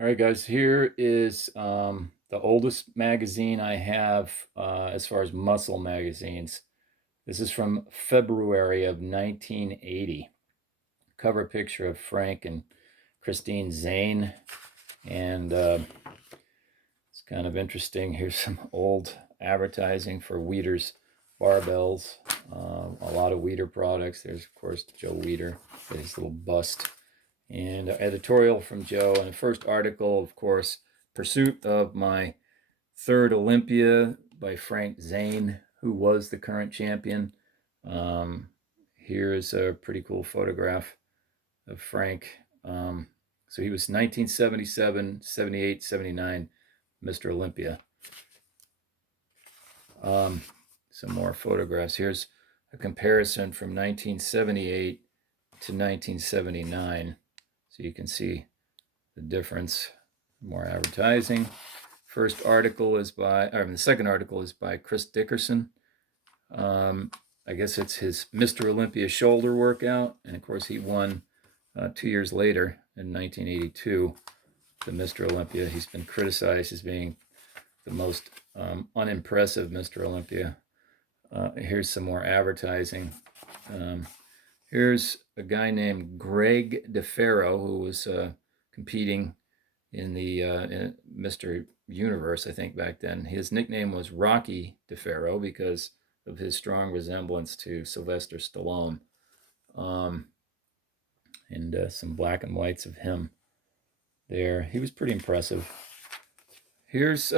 All right, guys, here is the oldest magazine I have as far as muscle magazines. This is from February of 1980. Cover picture of Frank and Christine Zane. And it's kind of interesting. Here's some old advertising for Weider's barbells. A lot of Weider products. There's, of course, Joe Weider, his little bust. And editorial from Joe. And the first article, of course, Pursuit of My Third Olympia by Frank Zane, who was the current champion. Here's a pretty cool photograph of Frank. So he was 1977, 78, 79, Mr. Olympia. Some more photographs. Here's a comparison from 1978 to 1979. So you can see the difference. More advertising. First article is the second article is by Chris Dickerson. I guess it's his Mr. Olympia shoulder workout. And of course, he won 2 years later in 1982, the Mr. Olympia. He's been criticized as being the most unimpressive Mr. Olympia. Here's some more advertising. Here's a guy named Greg DeFaro who was competing in the in Mr. Universe, I think, back then. His nickname was Rocky DeFaro because of his strong resemblance to Sylvester Stallone. And some black and whites of him there. He was pretty impressive. Here's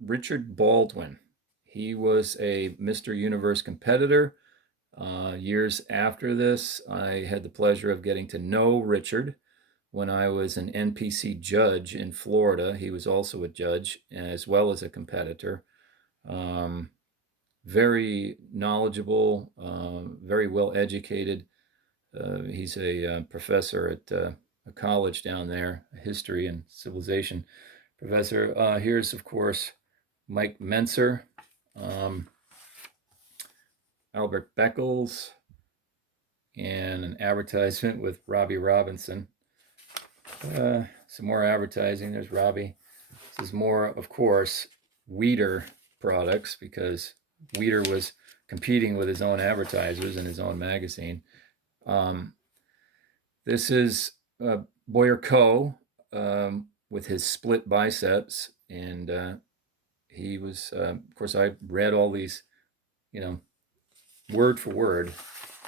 Richard Baldwin. He was a Mr. Universe competitor. Years after this, I had the pleasure of getting to know Richard when I was an NPC judge in Florida. He was also a judge as well as a competitor. Very knowledgeable, very well educated. He's a professor at a college down there, a history and civilization professor. Here's, of course, Mike Menzer, Albert Beckles, and an advertisement with Robbie Robinson. Some more advertising. There's Robbie. This is more, of course, Weider products because Weider was competing with his own advertisers in his own magazine. This is Boyer Coe with his split biceps, and he was, of course, I read all these, word for word,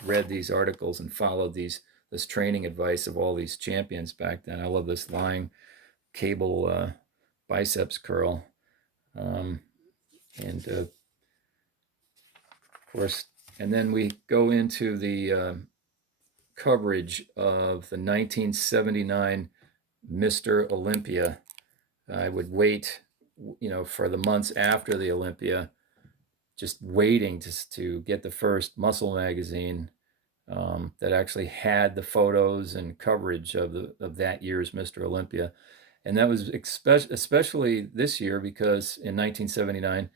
read these articles and followed this training advice of all these champions back then. I love this lying cable biceps curl, and of course, and then we go into the coverage of the 1979 Mr. Olympia. I would wait, for the months after the Olympia, just waiting to get the first muscle magazine that actually had the photos and coverage of that year's Mr. Olympia. And that was especially this year because in 1979,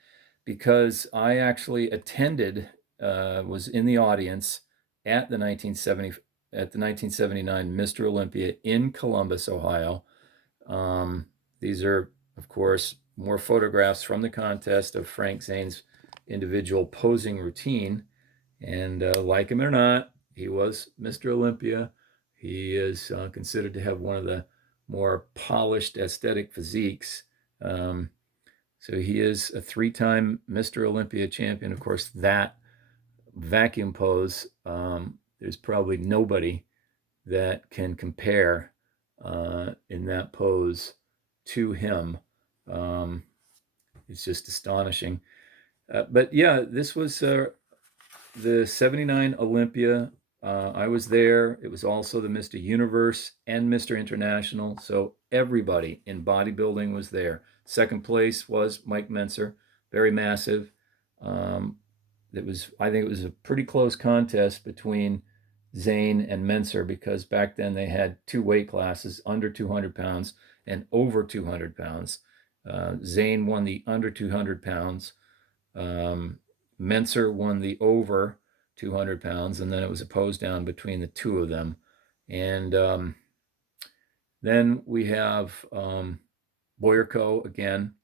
because I actually attended, was in the audience at the 1979 Mr. Olympia in Columbus, Ohio. These are, of course, more photographs from the contest of Frank Zane's individual posing routine. And like him or not, he was Mr. Olympia. He is considered to have one of the more polished aesthetic physiques. So he is a 3-time Mr. Olympia champion. Of course, that vacuum pose, there's probably nobody that can compare in that pose to him. It's just astonishing. But yeah, this was the 79 Olympia. I was there. It was also the Mr. Universe and Mr. International. So everybody in bodybuilding was there. Second place was Mike Menzer, very massive. I think it was a pretty close contest between Zane and Menzer because back then they had 2 weight classes, under 200 pounds and over 200 pounds. Zane won the under 200 pounds. Menzer won the over 200 pounds, and then it was a pose down between the two of them. And Then we have Boyarko again.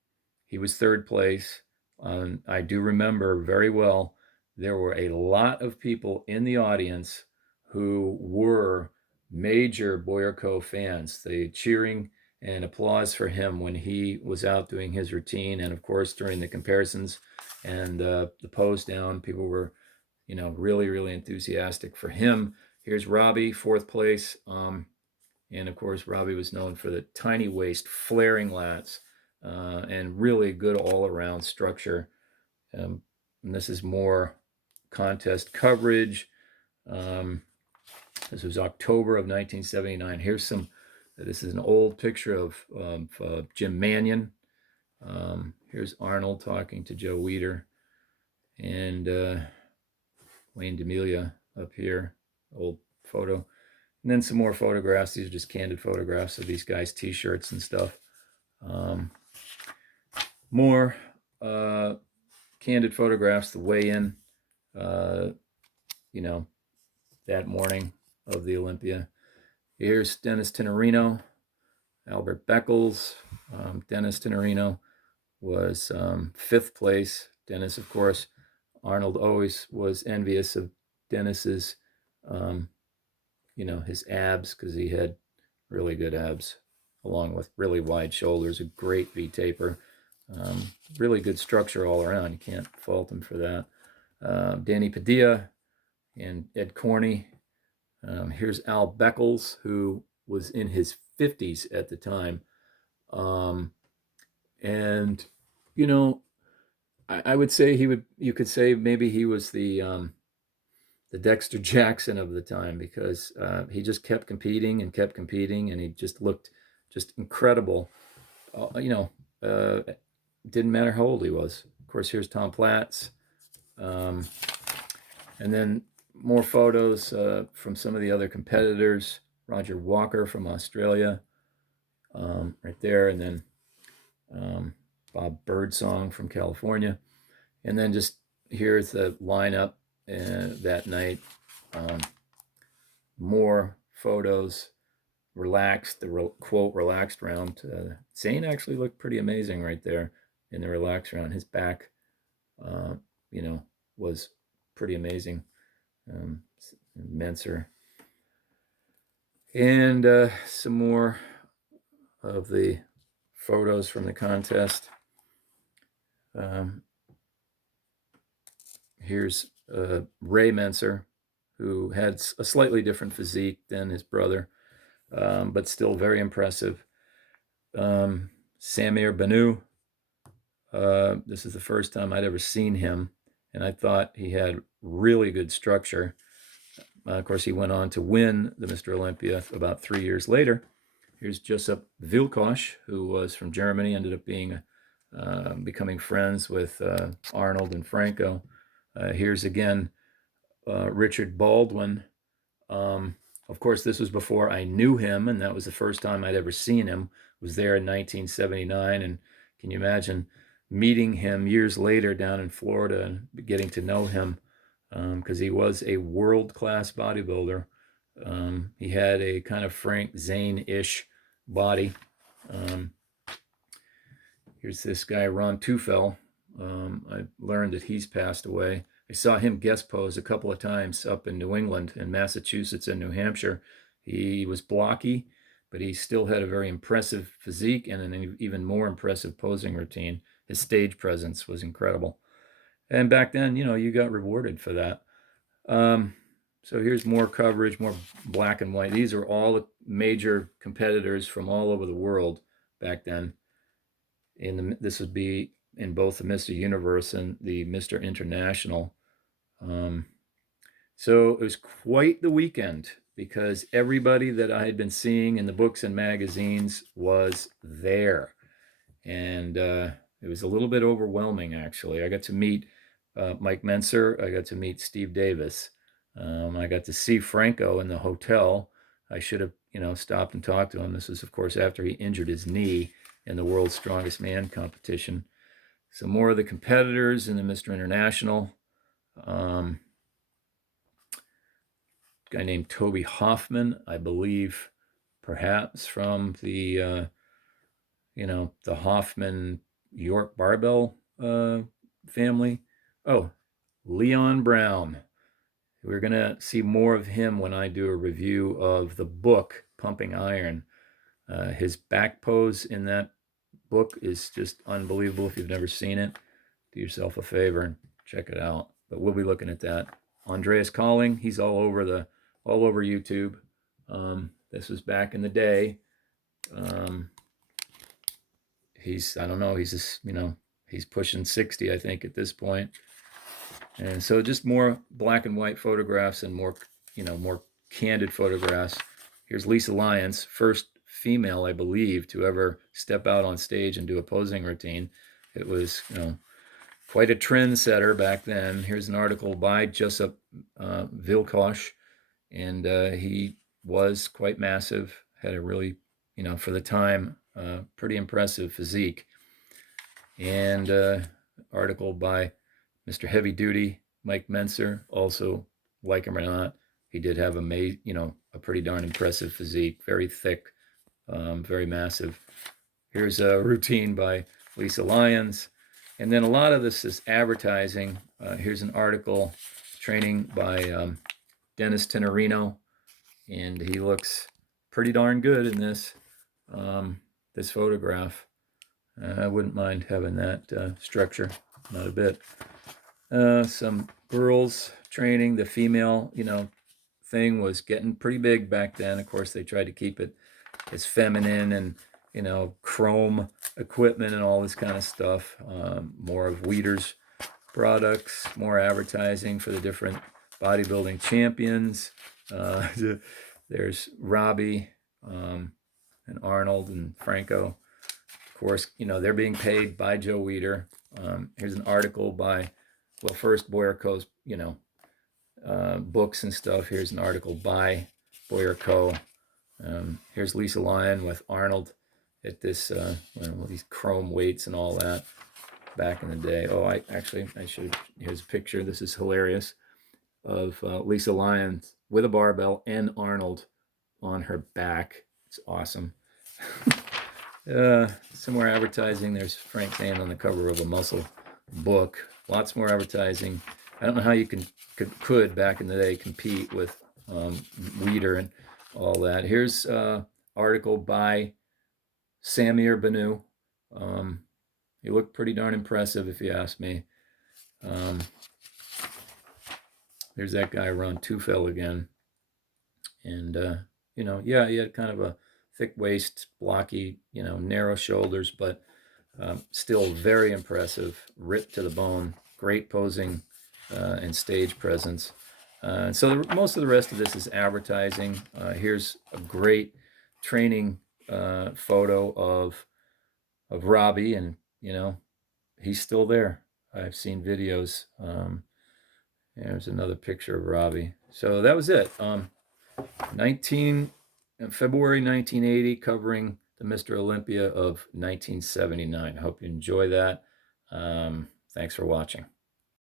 He was third place. I do remember very well there were a lot of people in the audience who were major Boyarko fans. They cheering and applause for him when he was out doing his routine, and of course during the comparisons and the pose down, people were, really, really enthusiastic for him. Here's Robbie, fourth place. And of course, Robbie was known for the tiny waist, flaring lats, and really good all around structure. And this is more contest coverage. This was October of 1979. This is an old picture of Jim Mannion. Here's Arnold talking to Joe Weider, and Wayne D'Amelia up here, old photo. And then some more photographs. These are just candid photographs of these guys' t-shirts and stuff. More candid photographs, the weigh-in, that morning of the Olympia. Here's Dennis Tenorino, Albert Beckles. Dennis Tenorino was fifth place. Dennis, of course, Arnold always was envious of Dennis's his abs, because he had really good abs, along with really wide shoulders, a great V-taper, really good structure all around. You can't fault him for that. Danny Padilla and Ed Corney. Here's Al Beckles, who was in his 50s at the time. And, I would say you could say maybe he was the Dexter Jackson of the time, because he just kept competing, and he just looked just incredible. Didn't matter how old he was. Of course, here's Tom Platz. And then more photos from some of the other competitors. Roger Walker from Australia, right there. And then Bob Birdsong from California. And then just here's the lineup that night. More photos, relaxed, the quote relaxed round. Zane actually looked pretty amazing right there in the relaxed round. His back, was pretty amazing. Menzer. And some more of the photos from the contest. Here's Ray Menzer, who had a slightly different physique than his brother, but still very impressive. Samir Banu. This is the first time I'd ever seen him, and I thought he had really good structure. Of course, he went on to win the Mr. Olympia about 3 years later. Here's Josep Wilkosch, who was from Germany, ended up becoming friends with Arnold and Franco. Here's again Richard Baldwin. Of course, this was before I knew him, and that was the first time I'd ever seen him. Was there in 1979, and can you imagine meeting him years later down in Florida and getting to know him, because he was a world-class bodybuilder. He had a kind of Frank Zane-ish body. Here's this guy, Ron Teufel. I learned that he's passed away. I saw him guest pose a couple of times up in New England, in Massachusetts, and New Hampshire. He was blocky, but he still had a very impressive physique and an even more impressive posing routine. His stage presence was incredible. And back then, you got rewarded for that. So here's more coverage, more black and white. These are all the major competitors from all over the world back then. This would be in both the Mr. Universe and the Mr. International. So it was quite the weekend, because everybody that I had been seeing in the books and magazines was there. And it was a little bit overwhelming, actually. I got to meet Mike Menzer. I got to meet Steve Davis. I got to see Franco in the hotel. I should have, stopped and talked to him. This was, of course, after he injured his knee in the World's Strongest Man competition. Some more of the competitors in the Mr. International. A guy named Toby Hoffman, I believe, perhaps from the the Hoffman York barbell family. Oh, Leon Brown. We're going to see more of him when I do a review of the book, Pumping Iron. His back pose in that book is just unbelievable. If you've never seen it, do yourself a favor and check it out. But we'll be looking at that. Andreas Calling, he's all over YouTube. This was back in the day. I don't know, he's just, he's pushing 60, I think, at this point. And so just more black and white photographs and more candid photographs. Here's Lisa Lyons, first female, I believe, to ever step out on stage and do a posing routine. It was, quite a trendsetter back then. Here's an article by Jessup Vilkosh, and he was quite massive, had a really, for the time, pretty impressive physique. And article by Mr. Heavy Duty Mike Menzer, also, like him or not, he did have a pretty darn impressive physique, very thick, very massive. Here's a routine by Lisa Lyons. And then a lot of this is advertising. Here's an article, training by Dennis Tenorino, and he looks pretty darn good in this photograph. I wouldn't mind having that structure, not a bit. Some girls training. The female, thing was getting pretty big back then. Of course, they tried to keep it as feminine and, chrome equipment and all this kind of stuff. More of Weider's products, more advertising for the different bodybuilding champions. There's Robbie and Arnold and Franco. Of course, they're being paid by Joe Weider. Here's an article by, first Boyarko's, books and stuff. Here's an article by Boyarko. Here's Lisa Lyon with Arnold at this, these chrome weights and all that back in the day. Oh, here's a picture. This is hilarious, of Lisa Lyon with a barbell and Arnold on her back. It's awesome. Some more advertising. There's Frank Zane on the cover of a muscle book. Lots more advertising. I don't know how you could back in the day compete with Weider and all that. Here's article by Samir Banu. He looked pretty darn impressive, if you ask me. There's that guy around Teufel again. And, he had kind of a thick waist, blocky, narrow shoulders, but still very impressive, ripped to the bone, great posing and stage presence. So most of the rest of this is advertising. Here's a great training photo of Robbie, and he's still there. I've seen videos. There's another picture of Robbie. So that was it. February 1980, covering the Mr. Olympia of 1979. I hope you enjoy that. Thanks for watching.